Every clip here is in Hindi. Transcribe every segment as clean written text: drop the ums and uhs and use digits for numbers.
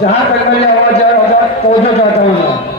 जहाँ तक मेरी आवाज जाए तो जो चाहता हूँ मैं।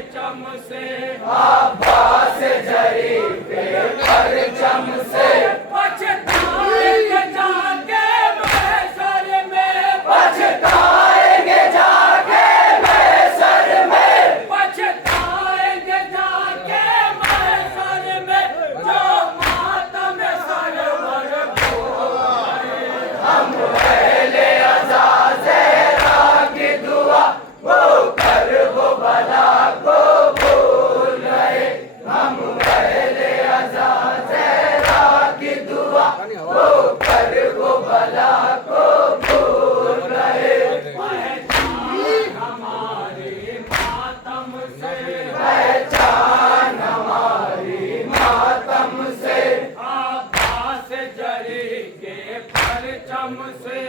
परचम से, अब्बास जरी के परचम से, पछताएंगे जाके महशर में, पछताएंगे जाके महशर में, पछताएंगे जाके महशर में, जो मातम सरवर को हम पहले अज़ा ज़हरा की दुआ वो कर वो भला को भूल गए, हम पहले अज़ा ज़हरा की दुआ वो कर वो भला को भूल गए। पहचान हमारी मातम से, पहचान हमारी मातम से, अब्बास जरी के परचम से,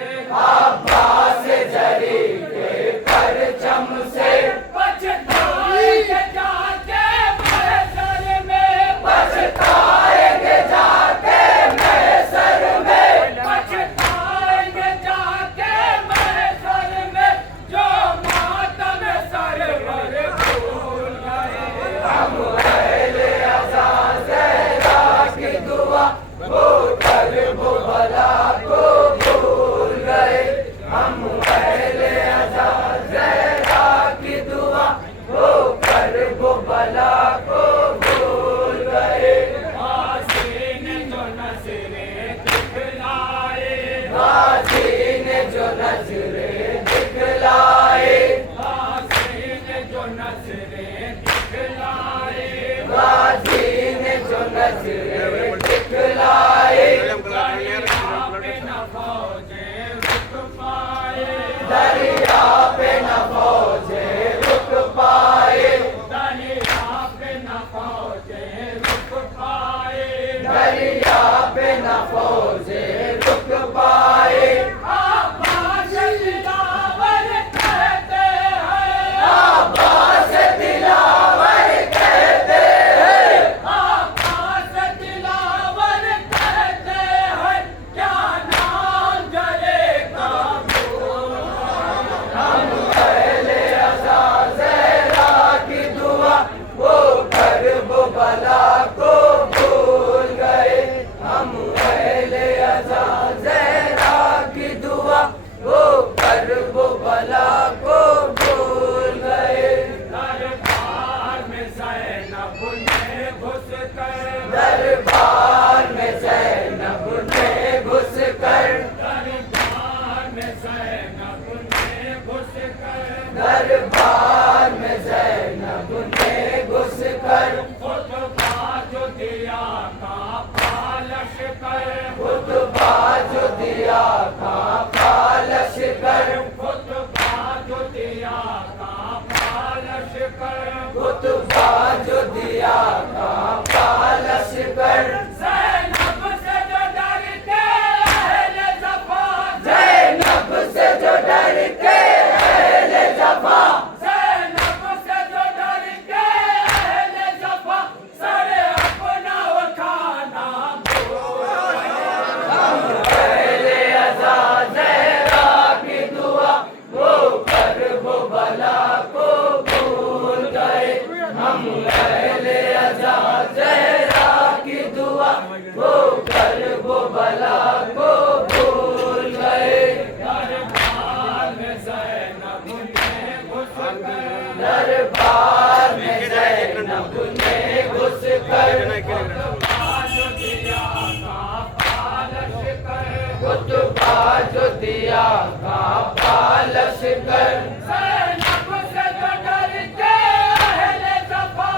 अब्बास जरी के परचम से, पछताएंगे जाके महशर में, पछताएंगे जाके महशर में, पछताएंगे जाके महशर में, जो मातम सरवर भूल गए, हम अहले अज़ा ज़हरा की दुआ वो कर वो भला को भूल गए, हम अहले अज़ा ज़हरा की दुआ वो कर वो भला को भूल गए। गाज़ी ने जो नज़रें दिखलाए, गाज़ी ने जो नज़रें दिखलाए, गाज़ी ने जो नज़रें दिखलाए, गाज़ी ने जो नज़रें दिखलाए, दरिया पे न फौजें रुक पाए, दरिया पे न फौजें रुक पाए, दरिया पे न फौजें रुक पाए। अब्बास दिलावर कहते हैं, अब्बास दिलावर कहते हैं, अब्बास दिलावर कहते हैं, क्या नाम जलेगा हम पहले अज़ा ज़हरा की दुआ वो कर वो भला को भूल गए, हम पहले अज़ा ज़हरा की दुआ वो कर वो भला को भूल गए। दरबार में ज़ैनब ने घुस कर, दरबार में ज़ैनब ने घुस कर, दरबार में ज़ैनब ने घुस कर, दरबार में ज़ैनब ने घुस कर, खुतबा जो दिया का पालश कर, खुतबा जो दिया का पालश कर, खुतबा जो दिया का पालश कर, खुतबा जो दिया का पालश कर। ज़ैनब से जो डर के अहले ज़फ़ा, ज़ैनब से जो डर के अहले ज़फ़ा, ज़ैनब से जो डर के अहले ज़फ़ा, सर अपना उठाना भूल गए, हम पहले अज़ा ज़हरा की दुआ वो कर वो भला को भूल गए, हम पहले अज़ा ज़हरा की दुआ वो कर वो भला को भूल गए। दरबार में ज़ैनब ने घुस कर, दरबार में ज़ैनब ने घुस कर, खुतबा जो दिया का पालश कर, खुतबा जो दिया का पालश कर। ज़ैनब से जो डर के अहले ज़फ़ा,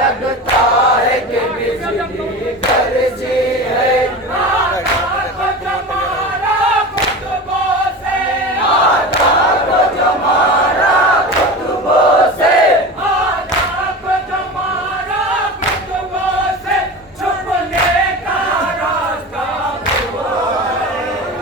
लगता है कि बिजली गरजी है। नादा को जो मारा कुतुबों से, नादा को जो मारा कुतुबों से, नादा को जो मारा कुतुबों से, छुपने का रास्ता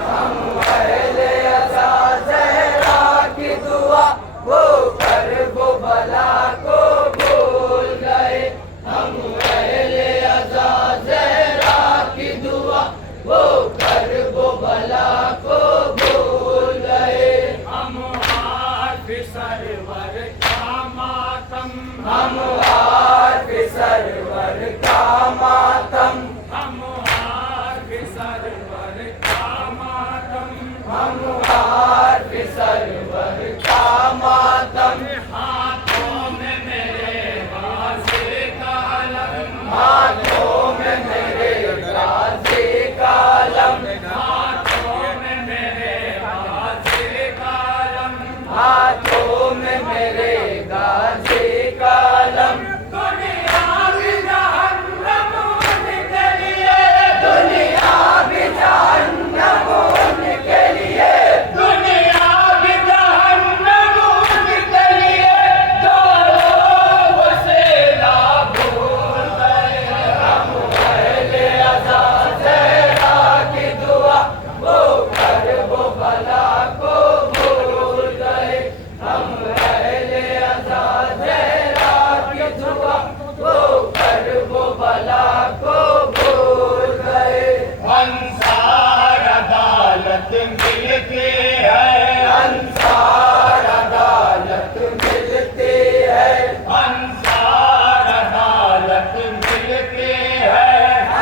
हम अहले अज़ा ज़हरा की दुआ वो कर वो बला को भूल गए। हम अहले अज़ा ज़हरा की दुआ वो कर वो बला को भूल गए। हम आर्फ सरवर का मातम, हम आर्फ सरवर का मातम, हम आर्फ सरवर का मातम, हम आर्फ सरवर का मातम। हाथों में मेरे गाज़ी का अलम, हाथों में मेरे गाज़ी का अलम, हाथों में मेरे गाज़ी का अलम, हाथों में मेरे गाज़ी का अलम। दुनिया भी जहन्नम उनके लिए, दुनिया भी जहन्नम उनके लिए, दुनिया भी जहन्नम उनके लिए, जो लोग उसे ना भूल गए। हम अहले अज़ा ज़हरा की दुआ वो कर वो बला को भूल गए। हम अहले अज़ा ज़हरा की दुआ वो कर वो बला को भूल गए। अंसार अदालत मिलती है, अंसार अदालत मिलती है, अंसार अदालत मिलती है,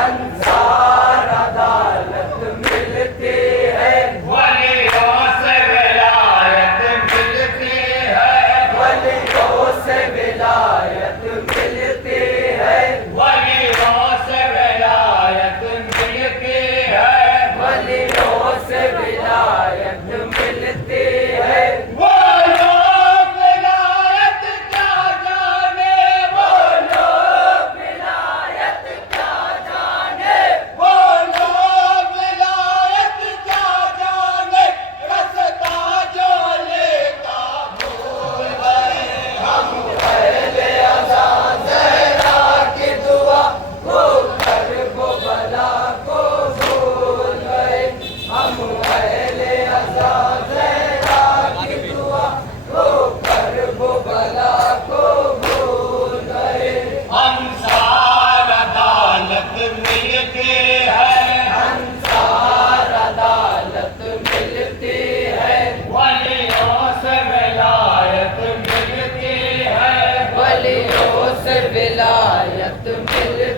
अंसार अदालत मिलती है। वलियों से विलायत मिलती है, वलियों से विलायत मिलती है, वलियों से विलायत मिलती है, वलियों से विलायत मिलती है। वो लोग विलायत क्या जाने, वो लोग विलायत क्या जाने, वो लोग विलायत क्या जाने, रास्ता जो लेता भूल गए। हम अहले अज़ा ज़हरा की दुआ वो कर वो बला को भूल गए। हम अहले अज़ा ज़हरा की दुआ वो कर वो बला को भूल गए। अंसार अदालत मिलती है, अंसार अदालत मिलती है, वलियों से विलायत मिलती है, वलियों से विलायत मिलती